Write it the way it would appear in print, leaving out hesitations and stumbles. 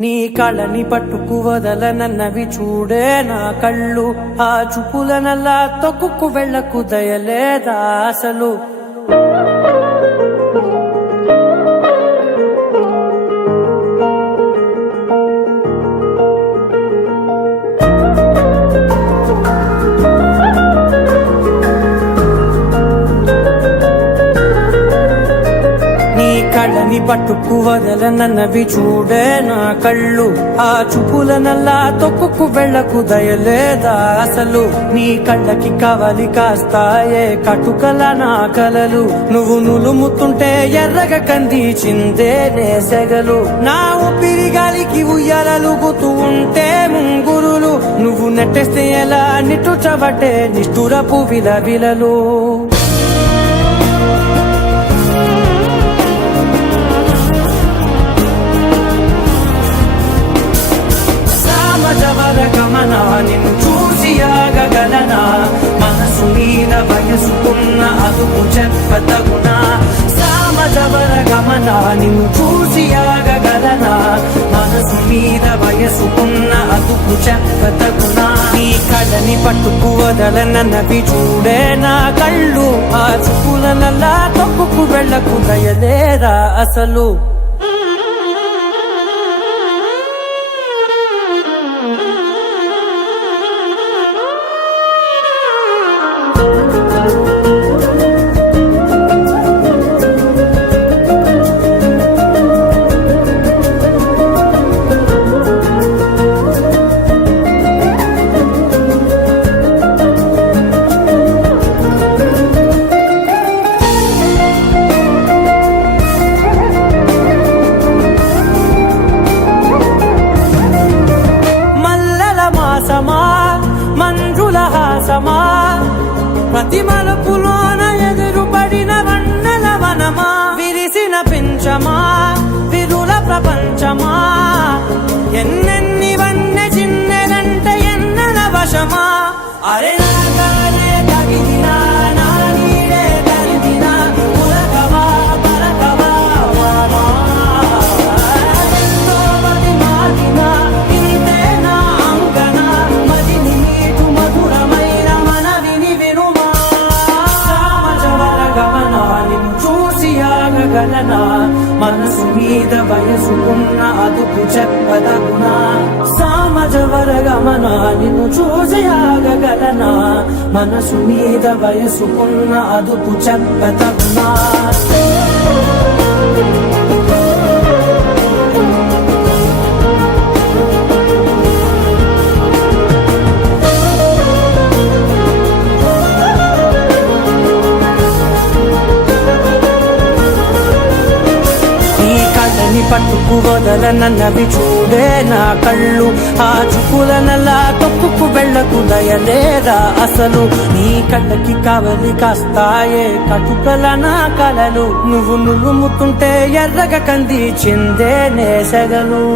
నీ కళని పట్టుకు వదలనన్నవి చూడే నా కళ్ళు, ఆ చూపులనల్లా తొక్కుకు వెళ్ళకు దయలేదా అసలు. కళ్ళని పట్టుకు వదలనన్నవి చూడే నా కళ్ళు, ఆ చూపులనల్లా తొక్కుకు వెళ్ళకు దయలేదా అసలు. నీ కళ్ళకి కవలి కాస్తాయే కటుకల నా కలలు, నువ్వు నులుముతుంటే ఎర్రగా కందిచిందే నేసెగలు. నా ఊపిరి గాలికి ఉయ్యాలలుగుతూ ఉంటే ముంగురులు, నువ్వు నెట్టేస్తే ఎలా నిట్టుచబట్టే నిష్ఠురపు విలవిలలు. గమనా నిన్ను చూసి ఆగగలనా, మనసు మీద వయసుకున్న అదుపు చెప్పతగునా. సామజవర గమనా నిన్ను చూసి ఆగగలనా, మనసు మీద వయసుకున్న అదుపు చెప్పతగునా. నీ కళ్ళని పట్టుకు వదలనన్నవి చూడే నా కళ్ళు, ఆ చూపులనల్లా తొక్కుకు వెళ్ళకు దయలేదా అసలు. మంజుల హాసమా, ప్రతి మలుపులోన ఎదురుపడిన వన్నెల వనమా, విరిసిన పించమా విరుల ప్రపంచమా, ఎన్నెన్ని వన్నె చిన్నెలంటే ఎన్నెల వశమా. అరే నాగానే తగిలినా నా నీడే తరిమినా, పులకవా పలకవా వామా, ఎంతో మతి మాటినా ఇంతే నా అంకన, మదిని నీటు మధురమైన మనవిని వినుమా. సామజవర గమనా నిన్ను చూసి ఆగగలనా, మనసు మీద వయసుకున్న అదుపు చెప్పదగునా. సామజవర గమనా నిన్ను చూసి ఆగగలనా, మనసు మీద వయసుకున్న అదుపు చెప్పదగునా. పట్టుకు వదలనన్నవి చూడే నా కళ్ళు, ఆ చూపులనల్లా తొక్కుకు వెళ్ళకు దయలేదా అసలు. నీ కళ్ళకి కవలి కాస్తాయే కటుకల నా కలలు, నువ్వు నులుముతుంటే ఎర్రగా కందిచిందే నేసెగలు.